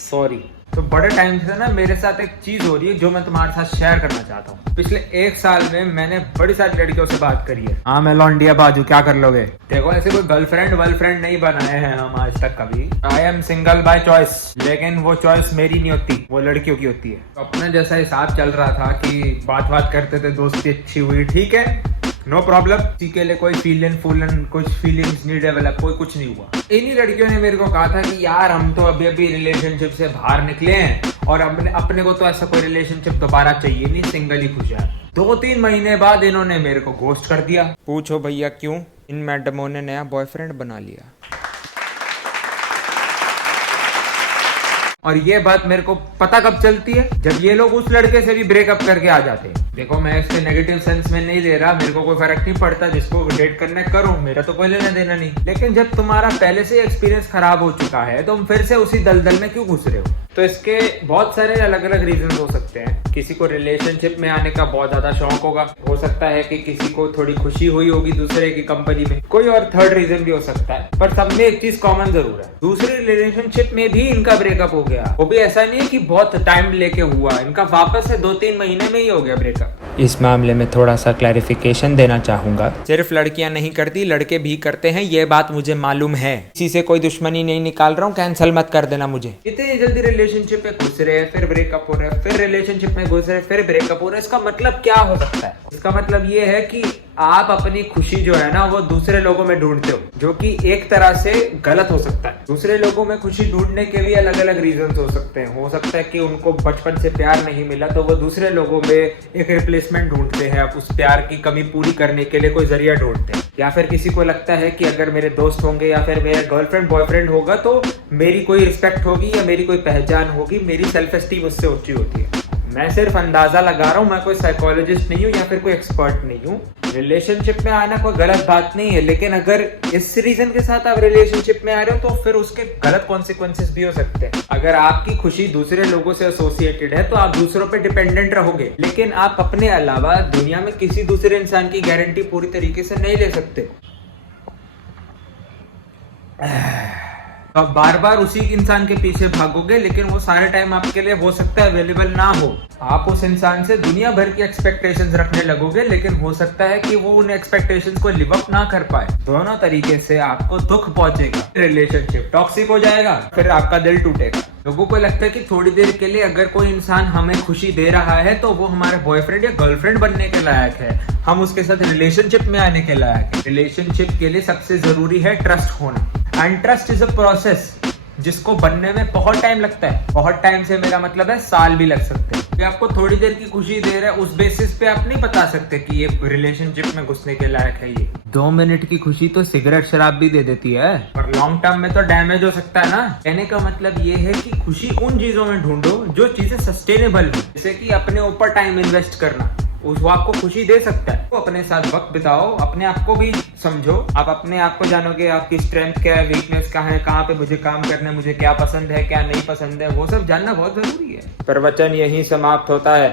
Sorry. तो बड़े time से ना मेरे साथ एक चीज हो रही है जो मैं तुम्हारे साथ शेयर करना चाहता हूँ। पिछले 1 साल में मैंने बड़ी सारी लड़कियों से बात करी है। हाँ मैं लौंडिया बाजू, क्या कर लोगे? देखो ऐसे कोई गर्लफ्रेंड वर्लफ्रेंड नहीं बनाए हैं हम आज तक कभी। I am single by choice, लेकिन वो चॉइस मेरी नहीं होती, वो लड़कियों की होती है। तो अपना जैसा हिसाब चल रहा था कि बात करते थे, दोस्ती अच्छी हुई, ठीक है, नो प्रॉब्लम। किसी के लिए कोई कुछ फीलिंग्स नहीं डेवलप, कोई कुछ नहीं हुआ। इन्हीं लड़कियों ने मेरे को कहा था कि यार हम तो अभी रिलेशनशिप से बाहर निकले हैं और अपने को तो ऐसा कोई रिलेशनशिप दोबारा चाहिए नहीं, सिंगल ही खुश है। 2-3 महीने बाद इन्होंने मेरे को घोस्ट कर दिया। पूछो भैया क्यों? इन मैडमों ने नया बॉयफ्रेंड बना लिया। और ये बात मेरे को पता कब चलती है? जब ये लोग उस लड़के से भी ब्रेकअप करके आ जाते हैं। देखो मैं इसके नेगेटिव सेंस में नहीं ले रहा, मेरे को कोई फर्क नहीं पड़ता, जिसको डेट करना करो, मेरा तो कोई लेना देना नहीं। लेकिन जब तुम्हारा पहले से एक्सपीरियंस खराब हो चुका है तो तुम फिर से उसी दलदल में क्यों घुस रहे हो? तो इसके बहुत सारे अलग अलग रीजन हो सकते हैं। किसी को रिलेशनशिप में आने का बहुत ज्यादा शौक होगा, हो सकता है कि किसी को थोड़ी खुशी हुई होगी दूसरे की कंपनी में, कोई और थर्ड रीजन भी हो सकता है। पर सब में एक चीज कॉमन जरूर है, दूसरी रिलेशनशिप में भी इनका ब्रेकअप हो गया। वो भी ऐसा नहीं है कि बहुत टाइम लेके हुआ, इनका वापस से 2-3 महीने में ही हो गया ब्रेकअप। इस मामले में थोड़ा सा क्लैरिफिकेशन देना चाहूंगा। सिर्फ लड़कियां नहीं करती, लड़के भी करते हैं, ये बात मुझे मालूम है। किसी से कोई दुश्मनी नहीं निकाल रहा हूँ, कैंसिल मत कर देना मुझे। इतनी जल्दी रिलेशनशिप में घुस रहे हैं, फिर ब्रेकअप हो रहा है, फिर रिलेशनशिप में घुस रहे हैं, फिर ब्रेकअप हो रहा है। इसका मतलब क्या हो सकता है? इसका मतलब ये है कि आप अपनी खुशी जो है ना वो दूसरे लोगों में ढूंढते हो, जो कि एक तरह से गलत हो सकता है। दूसरे लोगों में खुशी ढूंढने के भी अलग अलग रीजन हो सकते हैं। हो सकता है कि उनको बचपन से प्यार नहीं मिला तो वो दूसरे लोगों में एक रिप्लेसमेंट ढूंढते हैं, उस प्यार की कमी पूरी करने के लिए कोई जरिया ढूंढते हैं। या फिर किसी को लगता है कि अगर मेरे दोस्त होंगे या फिर मेरा गर्लफ्रेंड बॉयफ्रेंड होगा तो मेरी कोई रिस्पेक्ट होगी या मेरी कोई पहचान होगी, मेरी सेल्फ एस्टीम उससे ऊंची होती है। मैं सिर्फ अंदाजा लगा रहा हूँ, मैं कोई साइकोलॉजिस्ट नहीं हूँ या फिर कोई एक्सपर्ट नहीं हूँ। रिलेशनशिप में आना कोई गलत बात नहीं है, लेकिन अगर इस रीजन के साथ आप रिलेशनशिप में आ रहे हो तो फिर उसके गलत कॉन्सिक्वेंसेस भी हो सकते हैं। अगर आपकी खुशी दूसरे लोगों से एसोसिएटेड है तो आप दूसरों पे डिपेंडेंट रहोगे, लेकिन आप अपने अलावा दुनिया में किसी दूसरे इंसान की गारंटी पूरी तरीके से नहीं ले सकते। तो आप बार बार उसी इंसान के पीछे भागोगे, लेकिन वो सारे टाइम आपके लिए हो सकता है अवेलेबल ना हो। आप उस इंसान से दुनिया भर की एक्सपेक्टेशंस रखने लगोगे, लेकिन हो सकता है कि वो उन एक्सपेक्टेशंस को लिव अप ना कर पाए। दोनों तरीके से आपको दुख पहुंचेगा, रिलेशनशिप टॉक्सिक हो जाएगा, फिर आपका दिल टूटेगा। लोगों को लगता है कि थोड़ी देर के लिए अगर कोई इंसान हमें खुशी दे रहा है तो वो हमारे बॉयफ्रेंड या गर्लफ्रेंड बनने के लायक है, हम उसके साथ रिलेशनशिप में आने के लायक है। रिलेशनशिप के लिए सबसे जरूरी है ट्रस्ट होना, and trust is a process जिसको बनने में बहुत टाइम लगता है। बहुत टाइम से मेरा मतलब है साल भी लग सकते हैं। आपको थोड़ी देर की खुशी दे रहा है, उस बेसिस पे आप नहीं बता सकते कि ये रिलेशनशिप में घुसने के लायक है। ये 2 मिनट की खुशी तो सिगरेट शराब भी दे देती है, और लॉन्ग टर्म में तो डैमेज हो सकता है ना। कहने का मतलब ये है कि खुशी उन चीजों में ढूंढो जो चीजें सस्टेनेबल हो, जैसे कि अपने ऊपर टाइम इन्वेस्ट करना, वो आपको खुशी दे सकता है। तो अपने साथ वक्त बिताओ, अपने आप को भी समझो, आप अपने आप को जानोगे, आपकी स्ट्रेंथ क्या है, वीकनेस कहाँ है, कहाँ पे मुझे काम करना है, मुझे क्या पसंद है क्या नहीं पसंद है, वो सब जानना बहुत जरूरी है। प्रवचन यही समाप्त होता है।